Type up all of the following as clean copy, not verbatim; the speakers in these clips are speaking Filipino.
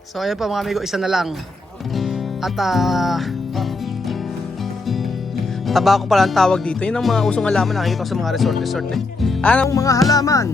So ayun po mga amigo, isa na lang. At tabako pala ang tawag dito. Yun ang mga usong halaman nakikita ko sa mga resort eh. Anong mga halaman?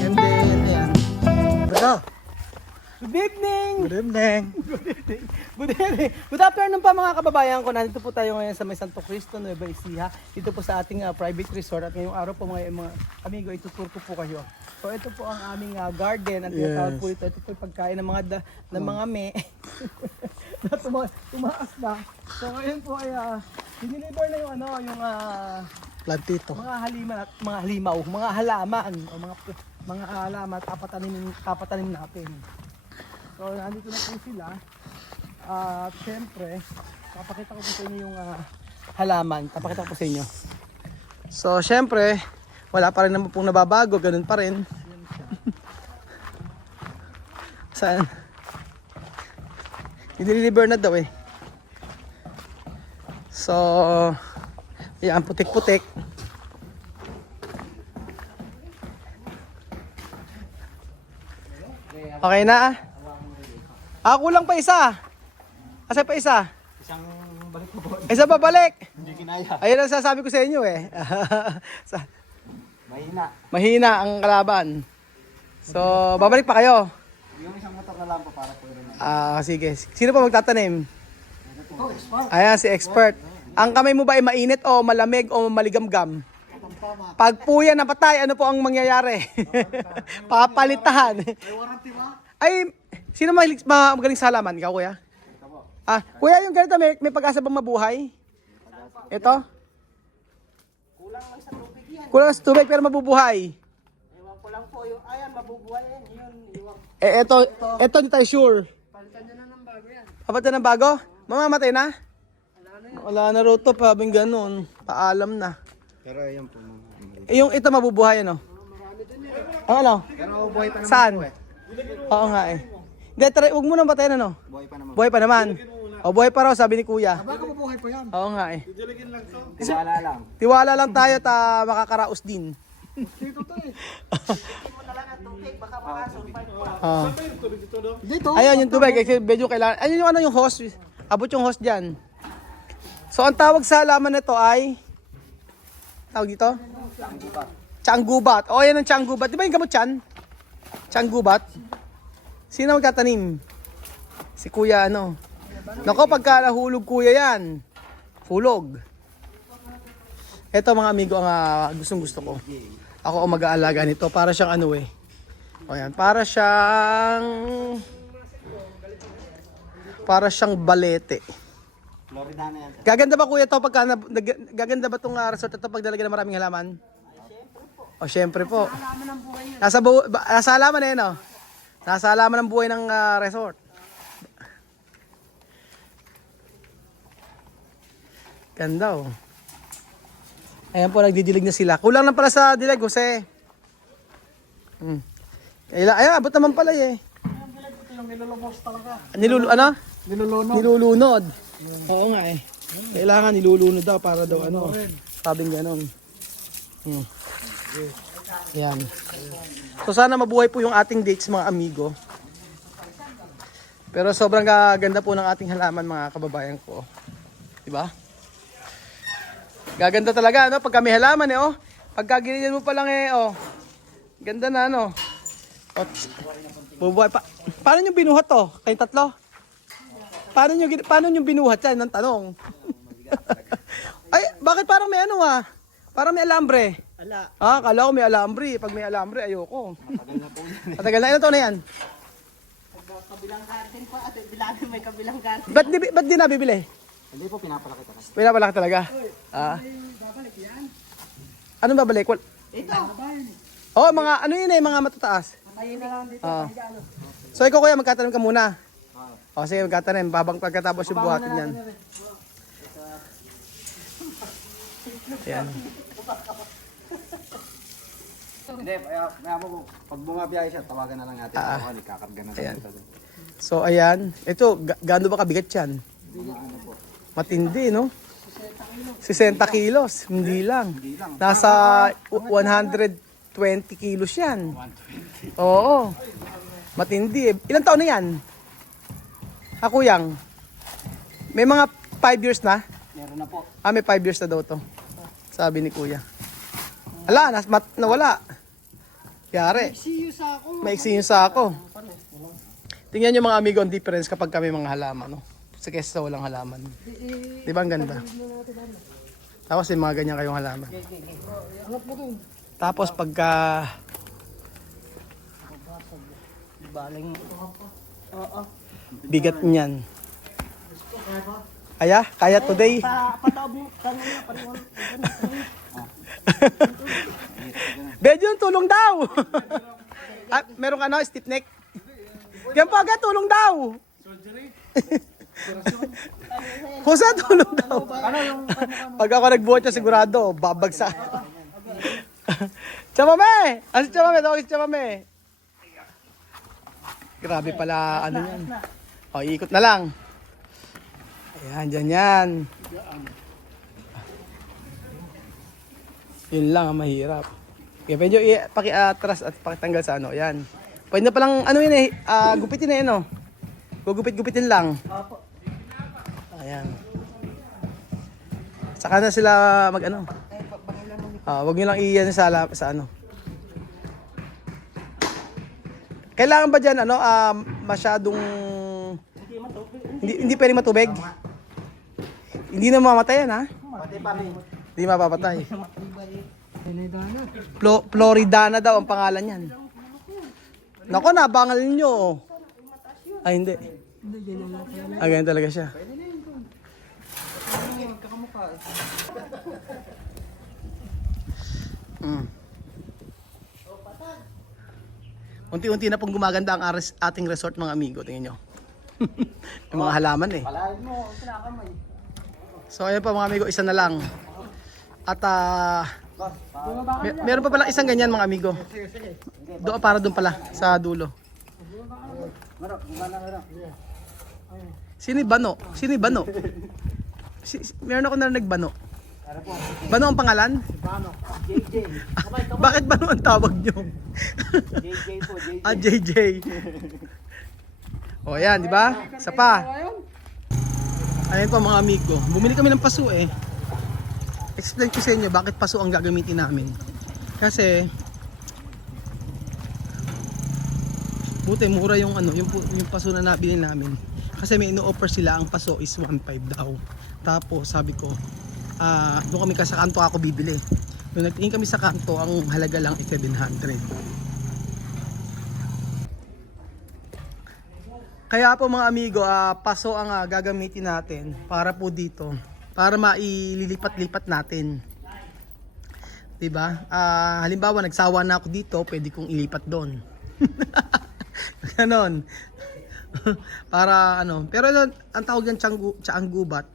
And then, ayan. Ito. Good evening! Good evening. Good evening! Good afternoon pa mga kababayan ko. Nandito po tayo ngayon sa may Santo Cristo, Nueva Ecija. Dito po sa ating private resort. At ngayong araw po mga amigo, itutur ko po kayo. So ito po ang aming garden. Ang tinatawag po ito. Ito po yung pagkain ng mga me. Na tumaas na. So ngayon po ay diniliver na yung Plantito. mga halaman o mga halaman tapatanim natin. So nandito na po sila. At syempre, papakita ko po sa inyo yung halaman. Papakita ko po sa inyo. So syempre, wala pa rin naman pong nababago, ganun pa rin. Saan? I-deliver na daw eh. So, yan, putik-putik. Okay na? Kulang pa isa. Asa pa isa? Isang balik po. Isa pa balik. Hindi kinaya. Ayun ang sasabi ko sa inyo eh. Mahina. Mahina ang kalaban. So, babalik pa kayo. Yung isang motor na lang po para po rin. Sige. Sino pa magtatanim? Ayan, si expert. Ang kamay mo ba ay mainit o malamig o maligamgam? Pag po yan napatay, ano po ang mangyayari? Papalitahan. Ay, sino magaling sa halaman? Ikaw, kuya? Kuya, yung ganito, may pag-asa bang mabuhay? Ito? Kulang sa tubig pero mabubuhay. Ewan ko lang po yung ayan mabubuhay yan. Yun. Ito hindi tayo sure. Palitan nyo na ng bago yan. Papalitan ng bago? Mamamatay na? Wala na roto pa, habang ganun. Paalam na. Pero ayun po. Yung ito mabubuhay ano? Ano? Pero buhay pa naman. Saan? Po, eh. Oo nga eh. Hindi, huwag mo nang batayin ano? Buhay pa naman. Buhay pa naman. O buhay pa raw, sabi ni kuya. Baka mabuhay pa yan. Oo nga eh. Tiwala lang. Tiwala lang tayo at makakaraos din. Dito. Ayun yung tubig, kasi medyo kailangan. Ayun yung yung hose. Abot yung hose dyan. So ang tawag sa halaman nito ay tawag dito? Tianggubat. O yan ang tianggubat. Di ba yung gamot yan? Tianggubat. Sino magtatanim? Si kuya ano. Nako, pagka nahulog kuya yan. Hulog. Ito mga amigo ang gustong gusto ko. Ako ang mag-aalaga nito. Para siyang ano eh. O yan. Para siyang balete. Florida na yan. Gaganda ba kuya to pagka gaganda ba tong resort ito pag dalagyan ng maraming halaman? O syempre po. Nasa halaman eh no. Nasa halaman ng buhay ng resort. Ganda oh. Ayan po, nagdidilig na sila. Kulang lang pala sa dilig, Jose. Ayan, abot naman pala eh. Yung nilulumos talaga. Ano? Nilulunod. Nilulunod. Oo nga eh. Kailangan nilulunod daw para daw ano. Sabing ganon. Yan. So sana mabuhay po yung ating dates mga amigo. Pero sobrang ganda po ng ating halaman mga kababayan ko. Diba? Gaganda talaga no pagka may halaman eh oh. Pagka ginilyan mo pa lang eh oh. Ganda na no. Bubuhay pa. Paano nyo binuhat to? Kayong tatlo? Paano nyo binuhat yan? Ang tanong. Ay, bakit parang may ano Parang may alambre. Kala ko may alambre. Pag may alambre, ayoko. Matagal na po yan. Matagal na. Ilan taon na yan? Kabilang garden pa at bilangin may kabilang garden. Ba't di nabibili? Hindi po pinapalaki talaga. Pinapalaki talaga. Anong babalik? Ito. Oh, mga ano yun eh, mga matataas. Ayun na lang dito. So ikaw kuya, magkatanim ka muna. Sige, magkatanim. Babang pagkatapos yung buhatin yan. Ayan. Hindi, kaya po, pag bumabiyahe siya, tawagan na lang natin. Ako, kakarga na Ayan. lang. So ayan. Ito, gaano ba kabigat yan? Ano po? Matindi, no? 60 kilos. Hindi lang. Hindi lang. Nasa 120 kilos yan. 120. Oo. Matindi eh. Ilang taon na yan? Kuyang. May mga 5 years na? Meron na po. May 5 years na daw to. Sabi ni kuya. Ala, nawala. Yari. Maiksi yung sako. Tingnan nyo mga amigo ang difference kapag kami mga halaman. No? Sa kesa walang halaman. Di ba ang ganda? Tapos yung mga ganyan kayong halaman. Tapos pagka... Baling. Oo. bigat niyan. Kaya today. Pataob mo. Tanong na. Bedyo, tulong daw. Meron ka stiff neck? Yan pa agad, tulong daw. Kusa tulong daw. Pag ako nagbuhat siya sigurado, babagsak. Chamame! Ano si Chamame? Tawag si Chamame. Grabe pala, ano yan. Ikot na lang. Ayan, dyan yan. Yun lang ang mahirap. Okay, medyo paki-atras at pakitanggal sa ano. Ayan. Pwede na palang, ano yun eh, gupitin na yun oh. Gugupit-gupitin lang. Ayan. Saka na sila mag-ano. Wag nyo lang iyan sa ano. Kailangan ba dyan, ano, masyadong... Hindi pwedeng matubig? Hindi na mamamatay yan, ha? Hindi mapapatay. Floridana daw ang pangalan yan. Nako, nabangal ninyo. Ay, hindi. Ganyan talaga siya. Unti-unti na pong gumaganda ang ating resort mga amigo. Tingnan nyo. Yung mga halaman eh. So ayan pa mga amigo, isa na lang. At meron pa pala isang ganyan mga amigo. Doon para doon pala sa dulo. Sino yung Bano? Sino yung Bano? Meron ako narinig Bano. Bano ang pangalan? Bano. JJ. Bakit Bano ang tawag nyo? JJ po, JJ. JJ. O ayan, di ba? Isa pa. Ayan po mga amigo. Bumili kami ng paso eh. Explain ko sa inyo bakit paso ang gagamitin namin. Kasi buti mura yung ano, yung paso na nabili namin. Kasi may ino-offer sila, ang paso is 1.5 daw. Tapos sabi ko, doon kami sa kanto ako bibili. Nung nagtingin kami sa kanto, ang halaga lang is 700. Kaya po mga amigo, paso ang gagamitin natin para po dito. Para maililipat-lipat natin. Diba? Halimbawa, nagsawa na ako dito, pwede kong ilipat doon. Ganon. Para ano. Pero ang tawag yan tsaang gubat.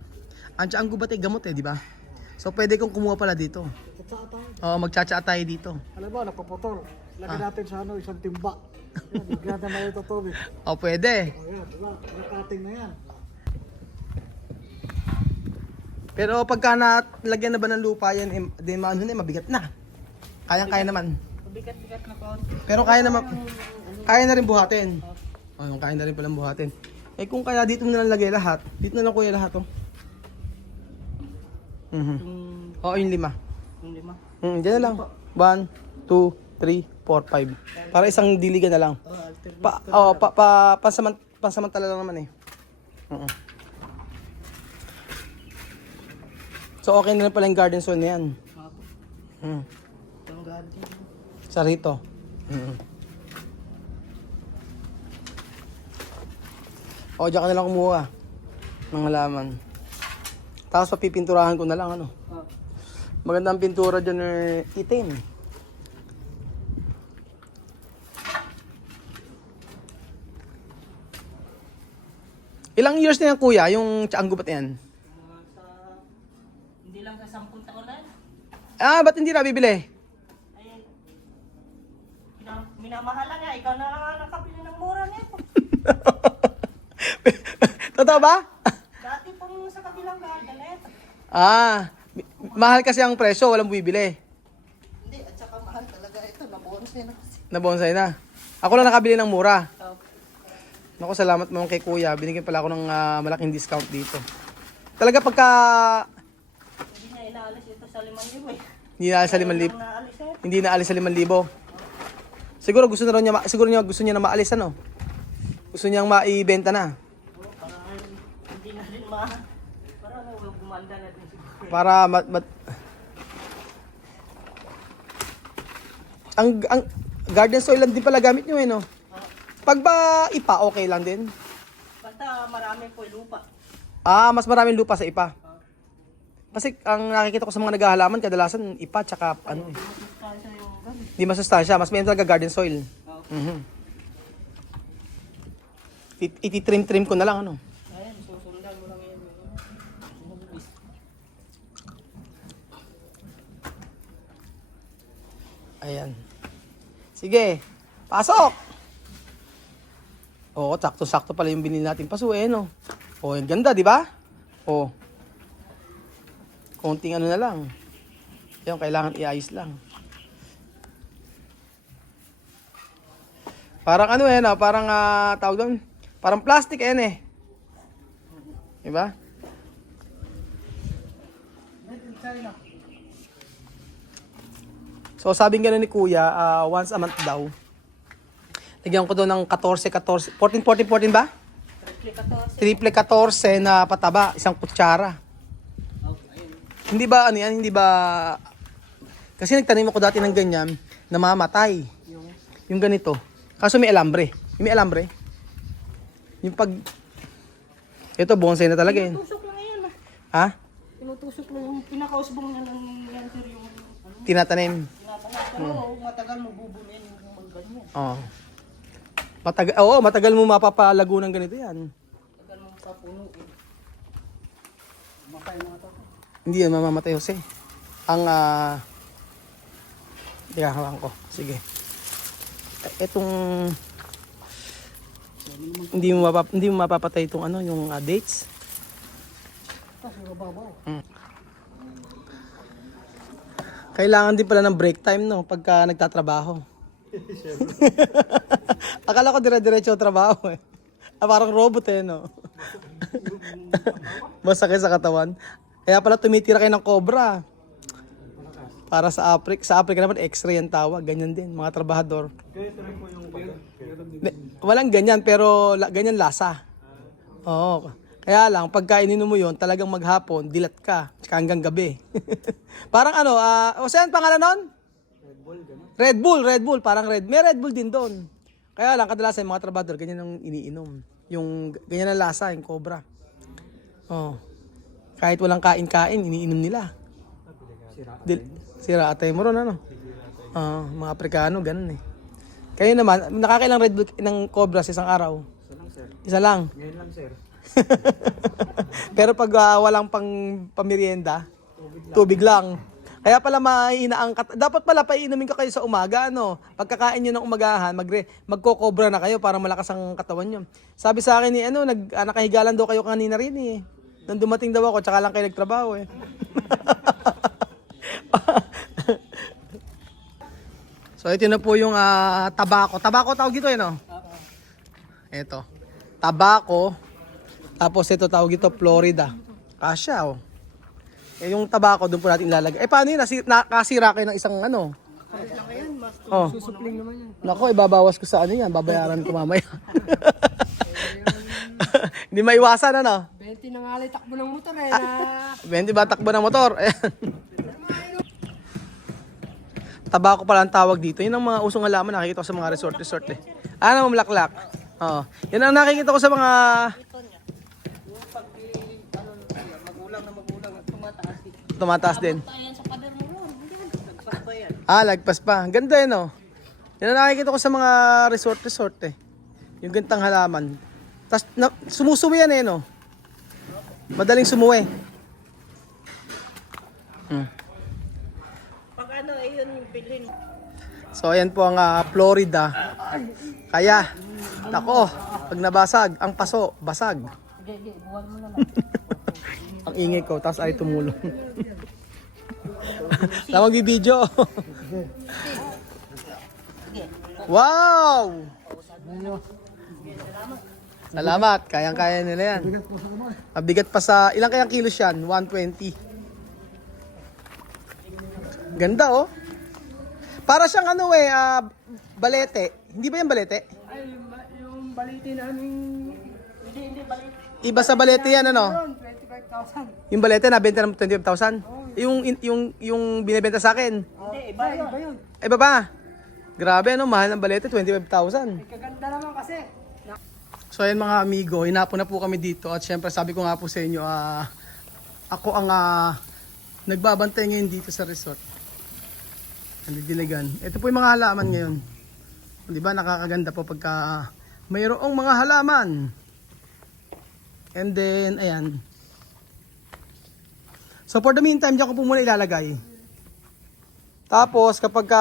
Ang tsaang gubat ay gamot eh, di ba? So pwede kong kumuha pala dito. Oo, magtsatsa tayo dito. Alam mo, napaputol. Lagyan natin sa ano, isang timba. Bigyan na may tutubig. O pwede. Ayan, diba? May cutting na yan. Pero pagka nalagyan na ba ng lupa yan, din maano na, mabigat na. Kaya naman. Bigat-bigat na konti. Pero kaya na rin buhatin. O, yung kaya na rin palang buhatin. Eh kung kaya dito na lang lagay lahat, dito na lang kuya lahat oh. Oo, yung 5. Yung 5. Diyan na lang. 1, 2, 3, 4, 5. Para isang diligan na lang. Pansamantala lang naman eh. So okay na rin pala yung garden zone na yan. Yung garden. Sa rito. O, diyan ka na lang kumuha ng halaman. Tapos papipinturahan ko na lang ano. Magandang pintura dyan itim. Ilang years na yan kuya, yung tsaang gubat na yan? Hindi lang sa 10 taon na. Ba't hindi na bibili? Ay, minamahala nga. Ikaw na lang nakabili ng mura nito. Totoo ba? Dati pong sa kabilang garden nito. Mahal kasi ang presyo, walang bibili. Hindi, at saka mahal talaga ito. Nabonsay na kasi. Nabonsay na. Ako lang nakabili ng mura. Naku, salamat naman kay Kuya. Binigyan pala ako ng malaking discount dito. Talaga pagka Hindi niya inaalis ito sa 5,000 eh. hindi na alis sa 5,000, Naalis eh. hindi na alis sa 5,000. Siguro gusto na raw niya, gusto niya na maalis ano. Gusto niyang maibenta na Parang hindi na rin parang gumanda na din siguro. para ang garden soil lang din pala gamit niyo eh no. Pag ba ipa okay lang din? Basta marami po lupa. Mas maraming lupa sa ipa. Kasi ang nakikita ko sa mga naghahalaman kadalasan ipa tsaka ano eh. Masustansya yung gamit. Hindi masustansya, mas may talaga garden soil. Ititrim-trim ko na lang ano. Ayan, susundan mo lang yan. Ayan. Sige, pasok! Oo, sakto-sakto pala yung binili natin paso eh, no? Oh, ang ganda, di ba? Oh. Konting ano na lang. Yung kailangan iayos lang. Parang ano eh, no? Parang tawag doon. Parang plastic eh, eh. Di ba? So sabing gano'n ni Kuya, once a month daw. Lagyan ko doon ng 14 ba? Triple 14. Triple 14 na pataba, isang kutsara. Hindi ba ano yan, hindi ba... Kasi nagtanim ako dati ng ganyan, namamatay. Yung ganito. Kaso may alambre. May alambre. Yung pag... Ito, bonsai na talaga yun. Tinutusok lang yan ah. Ha? Tinutusok lang yung pinakausbong na lang yan sir yung ano. Tinatanim. Tinatanak. Pero matagal mabubunin yung magganyan. Oo. Matagal mo mapapalago ng ganito yan. Matagal mong papunuin. Hindi yan mamamatay, Jose. Ang, teka, hawakan ko. Sige. Etong, hindi mo mapapatay itong ano, yung dates. Kailangan din pala ng break time, no? Pagka nagtatrabaho. Akala ko dire-diretso trabaho, eh. Parang robot, eh, no? Masakit sa katawan. Kaya pala tumitira kayo ng cobra. Para sa Africa. Sa Africa naman, X-ray ang tawag. Ganyan din, mga trabahador. Walang ganyan, pero ganyan lasa. Oo. Kaya lang, pagka ininom mo yun, talagang maghapon, dilat ka. Tsaka hanggang gabi. Parang ano, o saan pangalan nun? Red Bull. Parang may Red Bull din doon. Kaya lang, kadalasan yung mga trabahador, ganyan ang iniinom. Yung ganyan ang lasa, yung cobra. Oh. Kahit walang kain-kain, iniinom nila. Sira atay mo ron, ano? Mga Aprikano, ganun eh. Kayo naman, nakakailang Red Bull ng cobra sa isang araw? Isa lang. Ngayon lang, sir. Pero pag walang pamerienda, tubig lang. Kaya pala mainaangkat. Dapat pala painumin ka kayo sa umaga, ano? Pagkakain nyo ng umagahan, magkokobra na kayo para malakas ang katawan nyo. Sabi sa akin ni nakahigalan daw kayo kanina rin eh. Nung dumating daw ako, tsaka lang kayo nagtrabaho eh. So ito na po yung tabako. Tabako tawag ito eh, no? Ito. Tabako. Tapos ito tawag ito Florida. Kasya oh. Yung tabako doon po natin ilalagay. Paano yun? Nakasira kayo ng isang ano? Oh. Susupling naman yan. Nako, ibabawas ko sa ano yan. Babayaran ko mamaya. Hindi maiwasan ano? 20 na nga lang takbo ng motor eh. 20 ba takbo ng motor? Ayan. Tabako pala ang tawag dito. Yun ang mga usong halaman nakikita ko sa mga resort eh. Ano, mamlaklak. Oo. Yan ang nakikita ko sa mga... Tumataas din. Ayan sa pader mo ron. Nagpas pa yan. Lagpas pa. Ganda yun, oh. Yan ang nakikita ko sa mga resort eh. Yung gantang halaman. Tapos sumusuwi yan eh, no? Madaling sumuwi. Pag ano, ayun yung bilhin. So, ayan po ang Florida. Kaya, nako, pag nabasag, ang paso, basag. Sige, buwan mo na lang. Ang ingay ko, tapos ay tumulong. Lang magbibideo. Wow! Salamat. Kayang-kaya nila yan. Bigat po sa ano eh. Mabigat pa sa, ilang kayang kilos yan? 120. Ganda oh. Para siyang ano eh, balete. Hindi ba yung balete? Ay, yung baliti namin... Hindi baliti. Iba sa balete yan ano? 25,000. Yung balete nabenta ng 25,000. Yung binebenta sa akin. Hindi, iba yun. Iba ba? Grabe ano, mahal ng balete, 25,000. Kaganda naman kasi. So ayan mga amigo, hinapo na po kami dito at syempre sabi ko nga po sa inyo, ako ang nagbabantay ngayon dito sa resort. Nandidiligan. Ito po yung mga halaman ngayon. Di ba nakakaganda po pagka mayroong mga halaman. And then, ayan. So for the meantime, diyan ko po muna ilalagay. Tapos kapag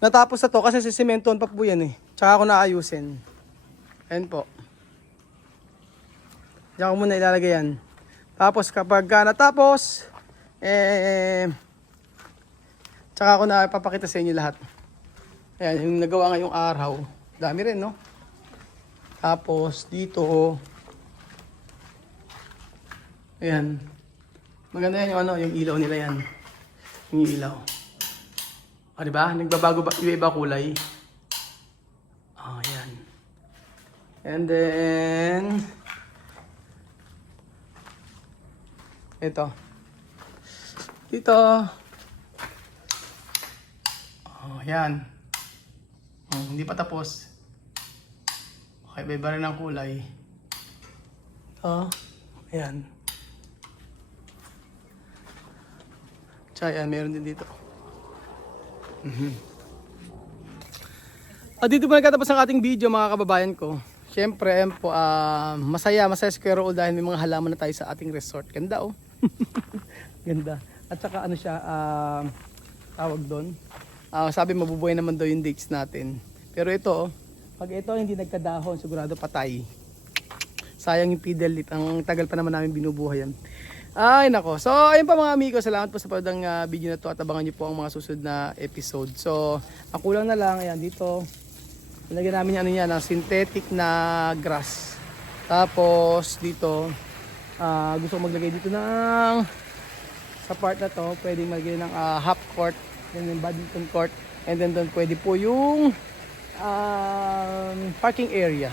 natapos na to, kasi sisimentoon pa po yan eh. Tsaka ako naayusin. Ayan po. Diyan ko muna ilalagay yan. Tapos kapag natapos, tsaka ako na ipapakita sa inyo lahat. Ayan, yung nagawa ngayong araw. Dami rin, no? Tapos dito, ayan. Maganda yan yung ano, yung ilaw nila yan. Yung ilaw. O, diba? Nagbabago ba yung iba kulay? Oh, ayan. And then, ito. Dito. Oh, ayan. Oh, hindi pa tapos. Okay, iba rin ang kulay. Ito. Ayan. Tsaka yan, meron din dito. At dito po nagtatapos ang ating video mga kababayan ko. Siyempre, ayan po, masaya si Kuya Raul dahil may mga halaman na tayo sa ating resort. Ganda oh. Ganda. At saka ano siya, tawag doon. Sabi mabubuhay naman daw yung dates natin. Pero ito, pag ito hindi nagkadahon, sigurado patay. Sayang yung fiddle, ang tagal pa naman namin binubuhay yan. Ay nako. So ayun pa mga amigo, salamat po sa panoodang video na to at abangan niyo po ang mga susunod na episode. So ang kulang na lang, ayan dito. Nilagyan namin ano yan, synthetic na grass. Tapos dito, gusto ko maglagay dito ng sa part na to, pwedeng maglagay ng half court, and then badminton court, and then doon pwede po yung parking area.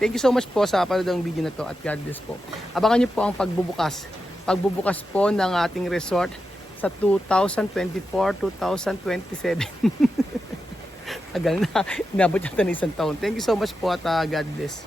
Thank you so much po sa panoodang video na to at God bless po. Abangan niyo po ang pagbubukas po ng ating resort sa 2024-2027. Agal na, inabot yata ng isang taon. Thank you so much po at God bless.